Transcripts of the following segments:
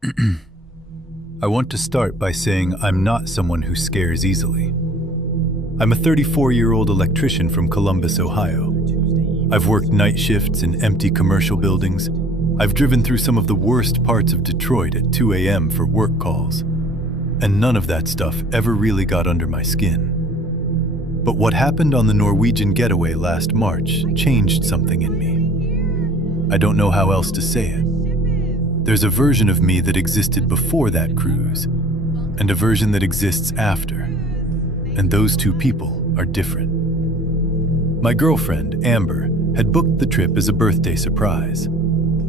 I want to start by saying I'm not someone who scares easily. I'm a 34-year-old electrician from Columbus, Ohio. I've worked night shifts in empty commercial buildings. I've driven through some of the worst parts of Detroit at 2 a.m. for work calls. And none of that stuff ever really got under my skin. But what happened on the Norwegian getaway last March changed something in me. I don't know how else to say it. There's a version of me that existed before that cruise, and a version that exists after. And those two people are different. My girlfriend, Amber, had booked the trip as a birthday surprise.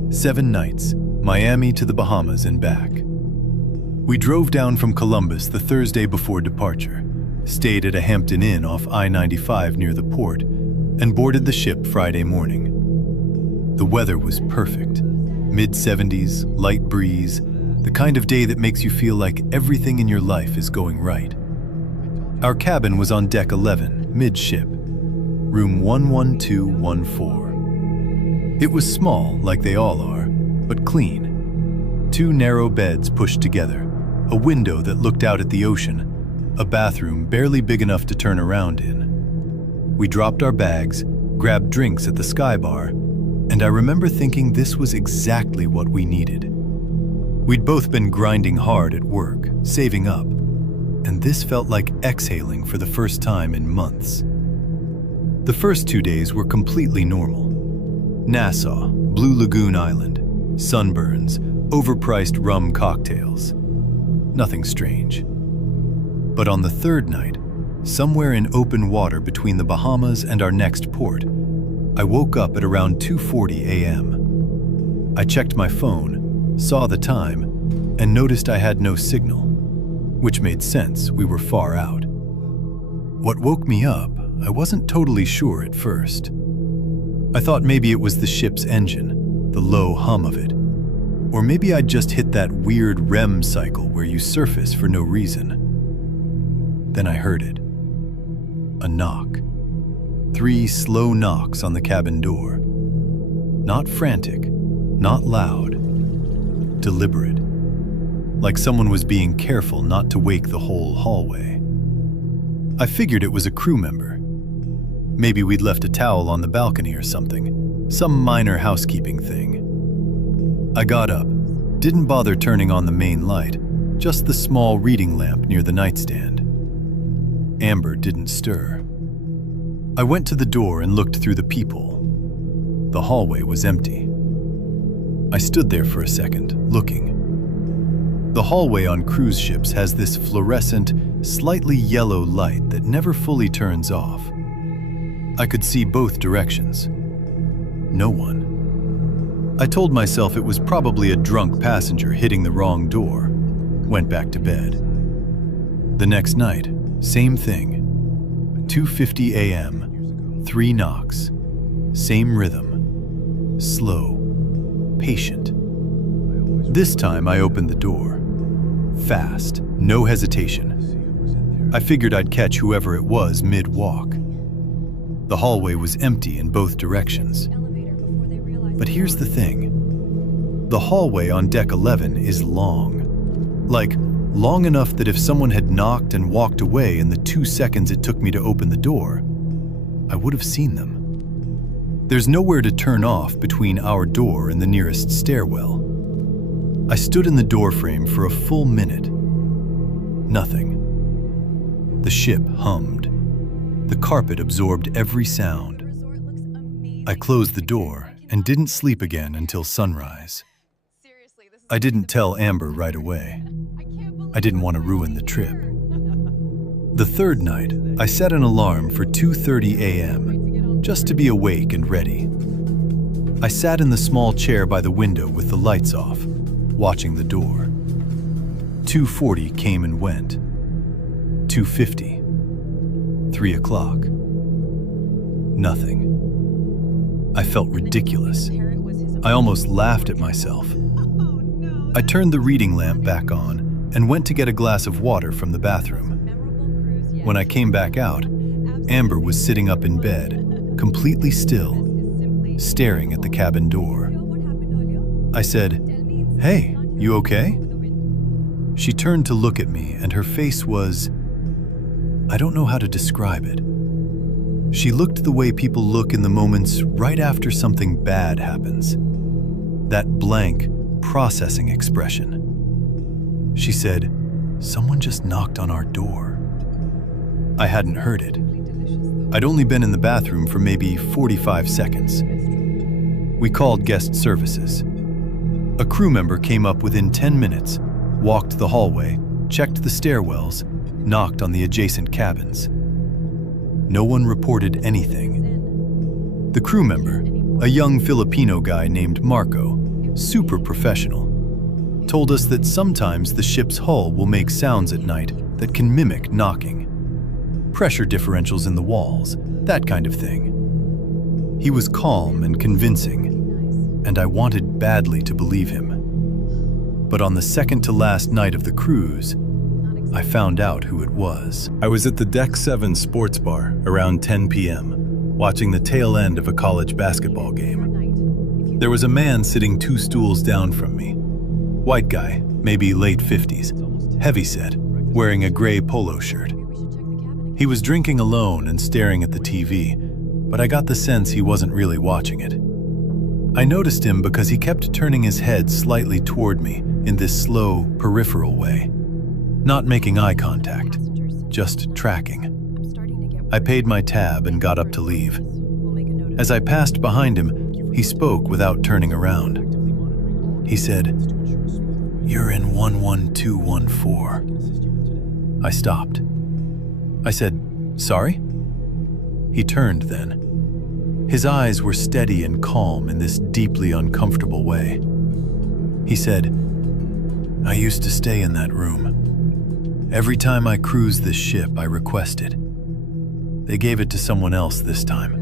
7 nights, Miami to the Bahamas and back. We drove down from Columbus the Thursday before departure, stayed at a Hampton Inn off I-95 near the port, and boarded the ship Friday morning. The weather was perfect. Mid-70s, light breeze, the kind of day that makes you feel like everything in your life is going right. Our cabin was on deck 11, mid-ship, room 11214. It was small, like they all are, but clean. 2 narrow beds pushed together, a window that looked out at the ocean, a bathroom barely big enough to turn around in. We dropped our bags, grabbed drinks at the Sky Bar, and I remember thinking this was exactly what we needed. We'd both been grinding hard at work, saving up, and this felt like exhaling for the first time in months. The first 2 days were completely normal. Nassau, Blue Lagoon Island, sunburns, overpriced rum cocktails. Nothing strange. But on the 3rd night, somewhere in open water between the Bahamas and our next port, I woke up at around 2:40 a.m. I checked my phone, saw the time, and noticed I had no signal, which made sense, we were far out. What woke me up, I wasn't totally sure at first. I thought maybe it was the ship's engine, the low hum of it. Or maybe I'd just hit that weird REM cycle where you surface for no reason. Then I heard it. A knock. 3 slow knocks on the cabin door. Not frantic, not loud. Deliberate. Like someone was being careful not to wake the whole hallway. I figured it was a crew member. Maybe we'd left a towel on the balcony or something. Some minor housekeeping thing. I got up, didn't bother turning on the main light, just the small reading lamp near the nightstand. Amber didn't stir. I went to the door and looked through the peephole. The hallway was empty. I stood there for a second, looking. The hallway on cruise ships has this fluorescent, slightly yellow light that never fully turns off. I could see both directions. No one. I told myself it was probably a drunk passenger hitting the wrong door. Went back to bed. The next night, same thing. 2:50 a.m., 3 knocks. Same rhythm. Slow. Patient. This time I opened the door. Fast, no hesitation. I figured I'd catch whoever it was mid-walk. The hallway was empty in both directions. But here's the thing. The hallway on deck 11 is long. Like, long enough that if someone had knocked and walked away in the 2 seconds it took me to open the door, I would have seen them. There's nowhere to turn off between our door and the nearest stairwell. I stood in the doorframe for a full minute. Nothing. The ship hummed. The carpet absorbed every sound. I closed the door and didn't sleep again until sunrise. I didn't tell Amber right away. I didn't want to ruin the trip. The 3rd night, I set an alarm for 2:30 a.m., just to be awake and ready. I sat in the small chair by the window with the lights off, watching the door. 2:40 came and went. 2:50. 3 o'clock. Nothing. I felt ridiculous. I almost laughed at myself. I turned the reading lamp back on and went to get a glass of water from the bathroom. When I came back out, Amber was sitting up in bed, completely still, staring at the cabin door. I said, "Hey, You okay?" She turned to look at me, and her face was... I don't know how to describe it. She looked the way people look in the moments right after something bad happens. That blank, processing expression. She said, "Someone just knocked on our door." I hadn't heard it. I'd only been in the bathroom for maybe 45 seconds. We called guest services. A crew member came up within 10 minutes, walked the hallway, checked the stairwells, knocked on the adjacent cabins. No one reported anything. The crew member, a young Filipino guy named Marco, super professional, told us that sometimes the ship's hull will make sounds at night that can mimic knocking. Pressure differentials in the walls, that kind of thing. He was calm and convincing, and I wanted badly to believe him. But on the second to last night of the cruise, I found out who it was. I was at the Deck 7 sports bar around 10 p.m., watching the tail end of a college basketball game. There was a man sitting 2 stools down from me. White guy, maybe late 50s, heavyset, wearing a gray polo shirt. He was drinking alone and staring at the TV, but I got the sense he wasn't really watching it. I noticed him because he kept turning his head slightly toward me in this slow, peripheral way. Not making eye contact, just tracking. I paid my tab and got up to leave. As I passed behind him, he spoke without turning around. He said, "You're in 11214. I stopped. I said, "Sorry?" He turned then. His eyes were steady and calm in this deeply uncomfortable way. He said, "I used to stay in that room. Every time I cruised this ship, I requested. They gave it to someone else this time."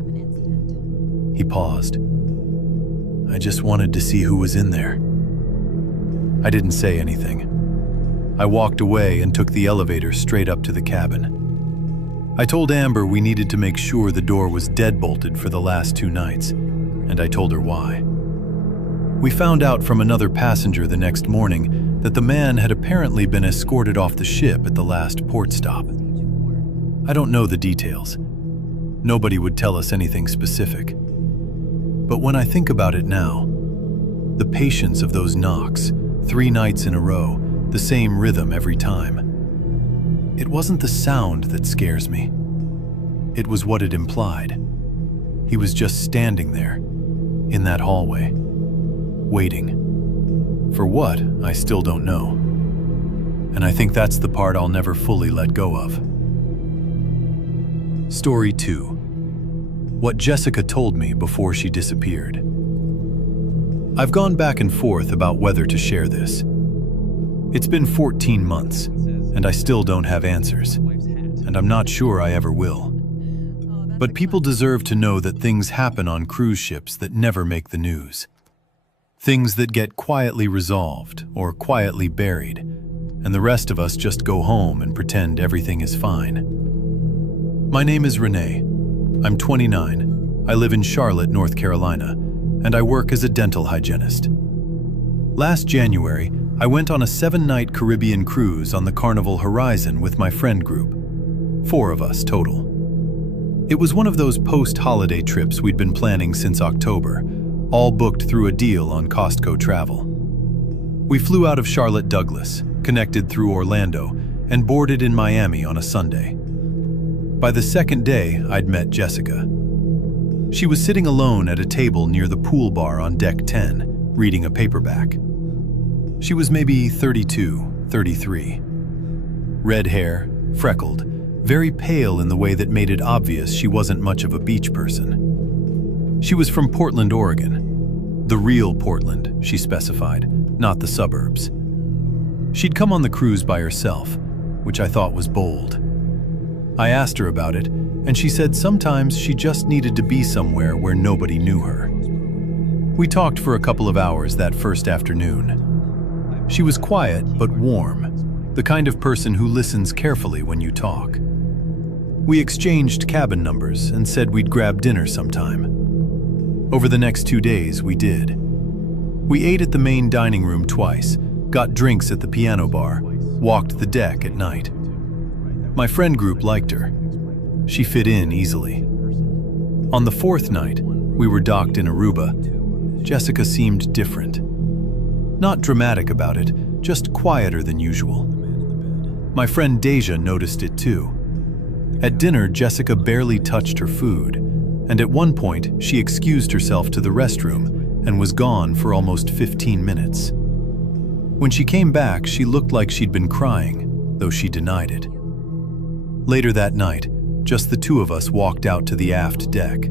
He paused. "I just wanted to see who was in there." I didn't say anything. I walked away and took the elevator straight up to the cabin. I told Amber we needed to make sure the door was deadbolted for the last 2 nights, and I told her why. We found out from another passenger the next morning that the man had apparently been escorted off the ship at the last port stop. I don't know the details. Nobody would tell us anything specific. But when I think about it now, the patience of those knocks, 3 nights in a row, the same rhythm every time. It wasn't the sound that scares me. It was what it implied. He was just standing there, in that hallway, waiting. For what, I still don't know. And I think that's the part I'll never fully let go of. Story 2. What Jessica told me before she disappeared. I've gone back and forth about whether to share this. It's been 14 months, and I still don't have answers, and I'm not sure I ever will. But people deserve to know that things happen on cruise ships that never make the news. Things that get quietly resolved or quietly buried, and the rest of us just go home and pretend everything is fine. My name is Renee. I'm 29. I live in Charlotte, North Carolina, and I work as a dental hygienist. Last January, I went on a 7-night Caribbean cruise on the Carnival Horizon with my friend group. 4 of us total. It was one of those post-holiday trips we'd been planning since October, all booked through a deal on Costco Travel. We flew out of Charlotte Douglas, connected through Orlando, and boarded in Miami on a Sunday. By the second day, I'd met Jessica. She was sitting alone at a table near the pool bar on Deck 10, reading a paperback. She was maybe 32, 33. Red hair, freckled, very pale in the way that made it obvious she wasn't much of a beach person. She was from Portland, Oregon. The real Portland, she specified, not the suburbs. She'd come on the cruise by herself, which I thought was bold. I asked her about it, and she said sometimes she just needed to be somewhere where nobody knew her. We talked for a couple of hours that first afternoon. She was quiet but warm, the kind of person who listens carefully when you talk. We exchanged cabin numbers and said we'd grab dinner sometime. Over the next 2 days, we did. We ate at the main dining room twice, got drinks at the piano bar, walked the deck at night. My friend group liked her. She fit in easily. On the fourth night, we were docked in Aruba. Jessica seemed different. Not dramatic about it, just quieter than usual. My friend Deja noticed it too. At dinner, Jessica barely touched her food, and at one point, she excused herself to the restroom and was gone for almost 15 minutes. When she came back, she looked like she'd been crying, though she denied it. Later that night, just the two of us walked out to the aft deck.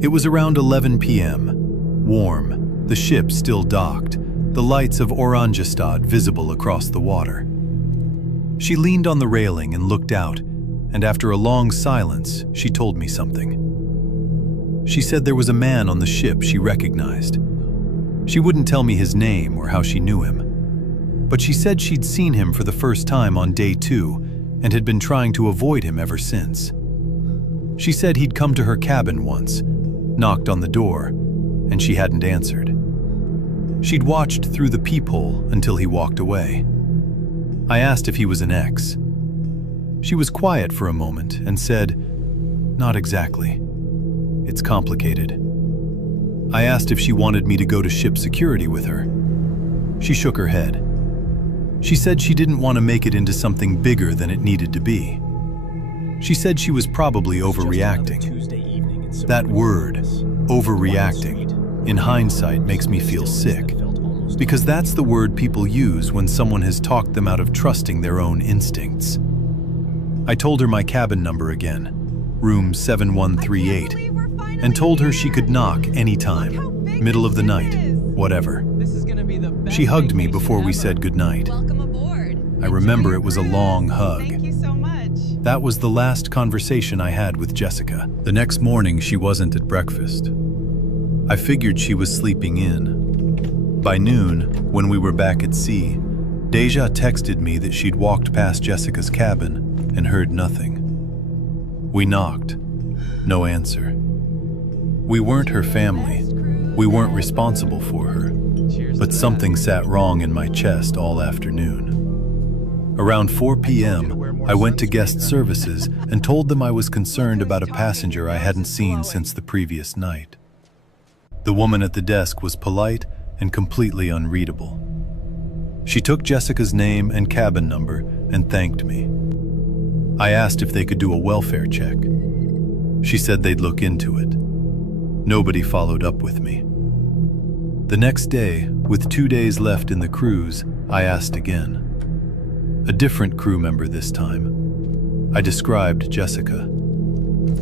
It was around 11 p.m., warm, the ship still docked, the lights of Oranjestad visible across the water. She leaned on the railing and looked out, and after a long silence, she told me something. She said there was a man on the ship she recognized. She wouldn't tell me his name or how she knew him, but she said she'd seen him for the first time on day 2 and had been trying to avoid him ever since. She said he'd come to her cabin once, knocked on the door, and she hadn't answered. She'd watched through the peephole until he walked away. I asked if he was an ex. She was quiet for a moment and said, "Not exactly. It's complicated." I asked if she wanted me to go to ship security with her. She shook her head. She said she didn't want to make it into something bigger than it needed to be. She said she was probably overreacting. That word, overreacting, in hindsight makes me feel sick, because that's the word people use when someone has talked them out of trusting their own instincts. I told her my cabin number again, room 7138, and told her she could knock anytime, middle of the night, whatever. She hugged me before we said goodnight. I remember it was a long hug. That was the last conversation I had with Jessica. The next morning, she wasn't at breakfast. I figured she was sleeping in. By noon, when we were back at sea, Deja texted me that she'd walked past Jessica's cabin and heard nothing. We knocked. No answer. We weren't her family. We weren't responsible for her. But something sat wrong in my chest all afternoon. Around 4 p.m., I went to guest services and told them I was concerned about a passenger I hadn't seen since the previous night. The woman at the desk was polite and completely unreadable. She took Jessica's name and cabin number and thanked me. I asked if they could do a welfare check. She said they'd look into it. Nobody followed up with me. The next day, with 2 days left in the cruise, I asked again. A different crew member this time. I described Jessica.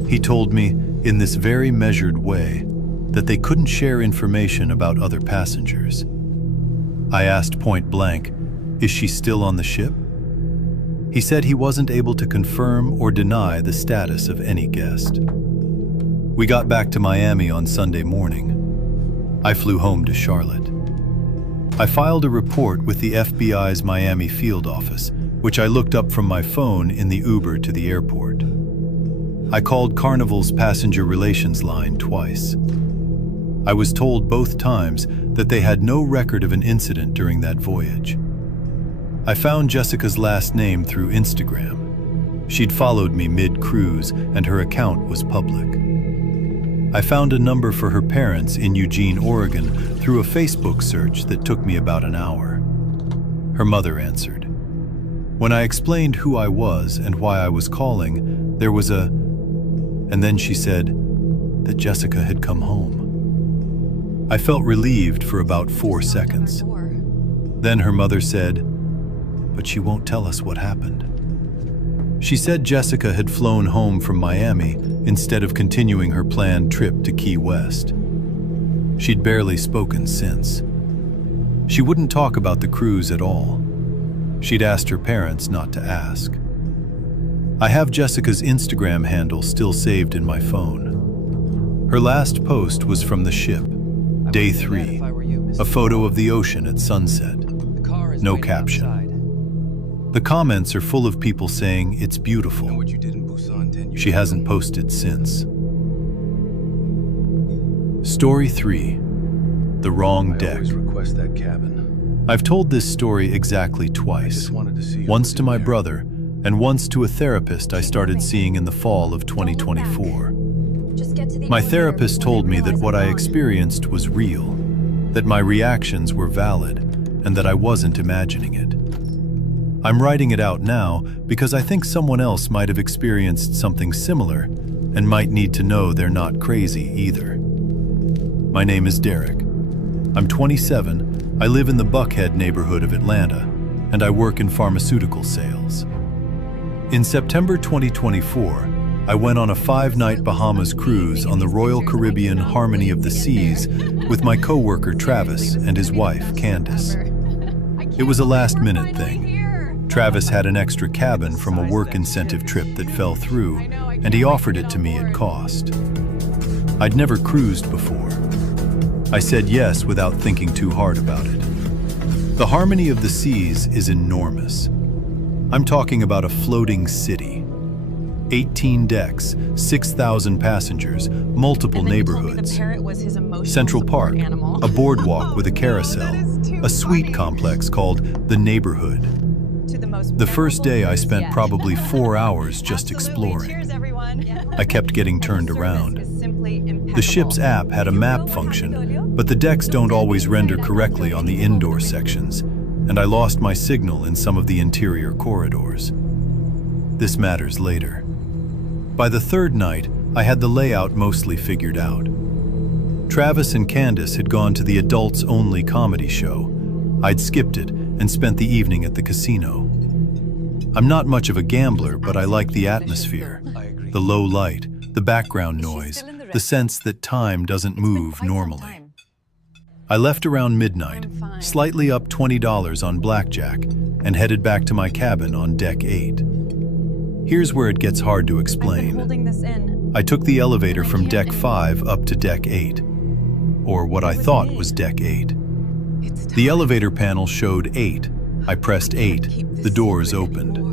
He told me, in this very measured way, that they couldn't share information about other passengers. I asked point blank, "Is she still on the ship?" He said he wasn't able to confirm or deny the status of any guest. We got back to Miami on Sunday morning. I flew home to Charlotte. I filed a report with the FBI's Miami field office, which I looked up from my phone in the Uber to the airport. I called Carnival's passenger relations line twice. I was told both times that they had no record of an incident during that voyage. I found Jessica's last name through Instagram. She'd followed me mid-cruise and her account was public. I found a number for her parents in Eugene, Oregon through a Facebook search that took me about an hour. Her mother answered. When I explained who I was and why I was calling, there was a... And then she said that Jessica had come home. I felt relieved for about 4 seconds. Then her mother said, "But she won't tell us what happened." She said Jessica had flown home from Miami instead of continuing her planned trip to Key West. She'd barely spoken since. She wouldn't talk about the cruise at all. She'd asked her parents not to ask. I have Jessica's Instagram handle still saved in my phone. Her last post was from the ship, day 3, a photo of the ocean at sunset. No caption. The comments are full of people saying it's beautiful. She hasn't posted since. Story 3. The Wrong Deck. I've told this story exactly twice. Once to my brother, and once to a therapist I started seeing in the fall of 2024. My therapist told me that what I experienced was real, that my reactions were valid, and that I wasn't imagining it. I'm writing it out now because I think someone else might have experienced something similar and might need to know they're not crazy either. My name is Derek. I'm 27, I live in the Buckhead neighborhood of Atlanta, and I work in pharmaceutical sales. In September 2024, I went on a 5-night Bahamas cruise on the Royal Caribbean Harmony of the Seas with my coworker Travis and his wife Candace. It was a last-minute thing. Travis had an extra cabin from a work incentive trip that fell through, and he offered it to me at cost. I'd never cruised before. I said yes without thinking too hard about it. The Harmony of the Seas is enormous. I'm talking about a floating city. 18 decks, 6,000 passengers, multiple neighborhoods. Central Park, a boardwalk with a carousel, a suite complex called The Neighborhood. The first day I spent probably 4 hours just exploring. I kept getting turned around. The ship's app had a map function, but the decks don't always render correctly on the indoor sections, and I lost my signal in some of the interior corridors. This matters later. By the third night, I had the layout mostly figured out. Travis and Candace had gone to the adults-only comedy show. I'd skipped it and spent the evening at the casino. I'm not much of a gambler, but I like the atmosphere, the low light, the background noise, the sense that time doesn't move normally. I left around midnight, slightly up $20 on blackjack, and headed back to my cabin on deck 8. Here's where it gets hard to explain. I took the elevator from deck 5 up to deck 8, or what I thought was deck 8. The elevator panel showed 8. I pressed 8. The doors opened.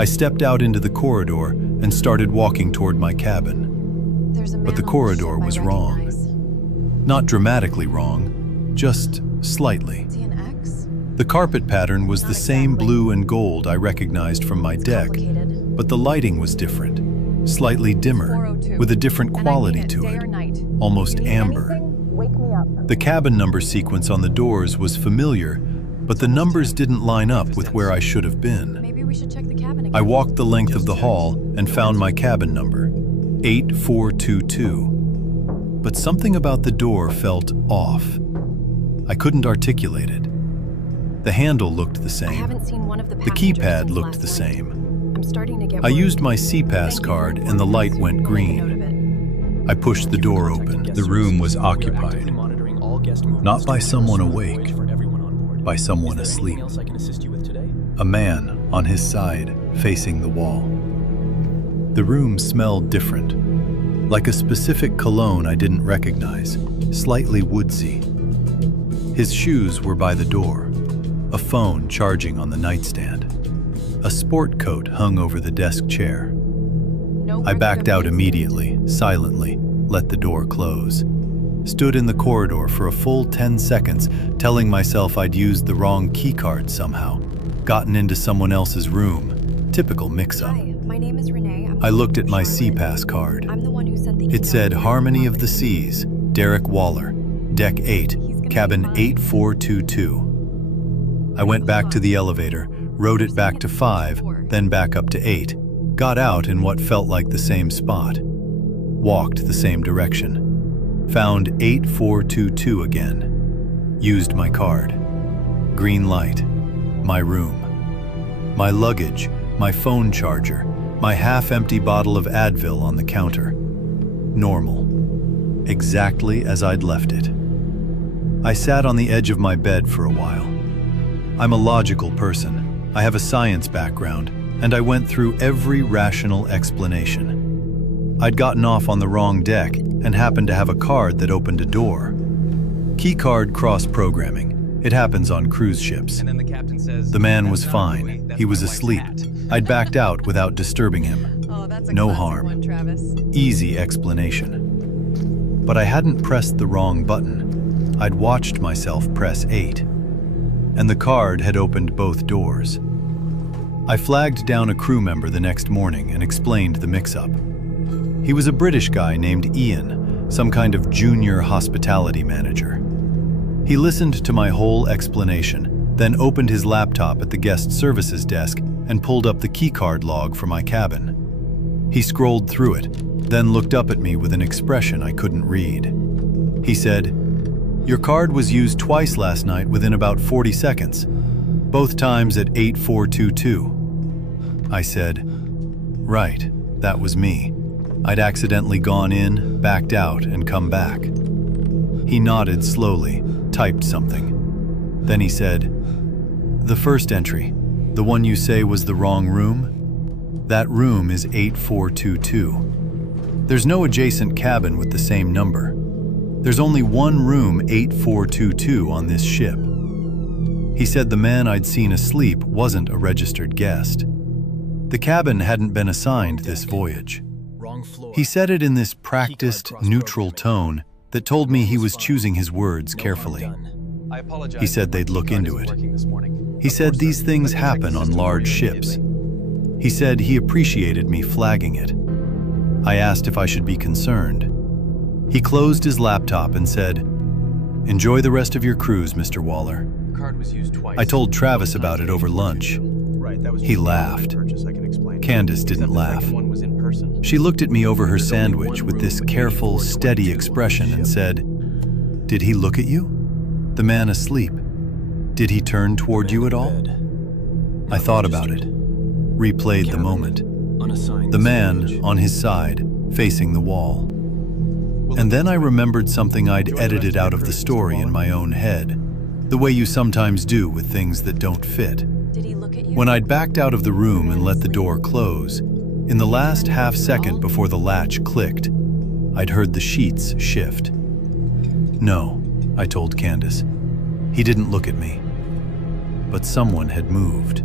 I stepped out into the corridor and started walking toward my cabin. But the corridor was wrong. Not dramatically wrong, just slightly. The carpet pattern was the same blue and gold I recognized from my deck, but the lighting was different, slightly dimmer, with a different quality to it, almost amber. The cabin number sequence on the doors was familiar, but the numbers didn't line up with where I should have been. I walked the length of the hall and found my cabin number, 8422. But something about the door felt off. I couldn't articulate it. The handle looked the same. The keypad looked the same. I used my CPass card and the light went green. I pushed the door open. The room was occupied, Not by someone awake, by someone asleep. A man on his side, facing the wall. The room smelled different, like a specific cologne I didn't recognize, slightly woodsy. His shoes were by the door, a phone charging on the nightstand. A sport coat hung over the desk chair. I backed out immediately, silently, let the door close. Stood in the corridor for a full 10 seconds, telling myself I'd used the wrong keycard somehow, gotten into someone else's room. Typical mix-up. Hi, my name is Renee. I looked at my CPass card. I'm the one who sent the It said Harmony of the Seas, Derek Waller, Deck 8, Cabin 8422. I went back to the elevator, rode it back to 5, then back up to 8, got out in what felt like the same spot, walked the same direction, found 8422 again, used my card. Green light, my room. My luggage, my phone charger, my half-empty bottle of Advil on the counter. Normal. Exactly as I'd left it. I sat on the edge of my bed for a while. I'm a logical person. I have a science background, and I went through every rational explanation. I'd gotten off on the wrong deck and happened to have a card that opened a door. Keycard cross-programming. It happens on cruise ships. And then the captain says, The man was fine. He was asleep. I'd backed out without disturbing him. Oh, that's a No classic harm. one, Travis. Easy explanation. But I hadn't pressed the wrong button. I'd watched myself press 8. and the card had opened both doors. I flagged down a crew member the next morning and explained the mix-up. He was a British guy named Ian, some kind of junior hospitality manager. He listened to my whole explanation, then opened his laptop at the guest services desk and pulled up the keycard log for my cabin. He scrolled through it, then looked up at me with an expression I couldn't read. He said, "Your card was used twice last night within about 40 seconds, both times at 8422. I said, "Right, that was me. I'd accidentally gone in, backed out, and come back." He nodded slowly, typed something. Then he said, "The first entry, the one you say was the wrong room? That room is 8422. There's no adjacent cabin with the same number. There's only one room 8422 on this ship." He said the man I'd seen asleep wasn't a registered guest. The cabin hadn't been assigned this voyage. He said it in this practiced, neutral tone that told me he was choosing his words carefully. He said they'd look into it. He said these things happen on large ships. He said he appreciated me flagging it. I asked if I should be concerned. He closed his laptop and said, "Enjoy the rest of your cruise, Mr. Waller." I told Travis about it over lunch. He laughed. Candace didn't laugh. She looked at me over her sandwich with this careful, steady expression and said, "Did he look at you? The man asleep. Did he turn toward you at all?" I thought about it, replayed the moment. The man on his side, facing the wall. And then I remembered something I'd edited out of the story in my own head, the way you sometimes do with things that don't fit. Did he look at you? When I'd backed out of the room and let the door close, in the last half second before the latch clicked, I'd heard the sheets shift. "No," I told Candace. "He didn't look at me." But someone had moved.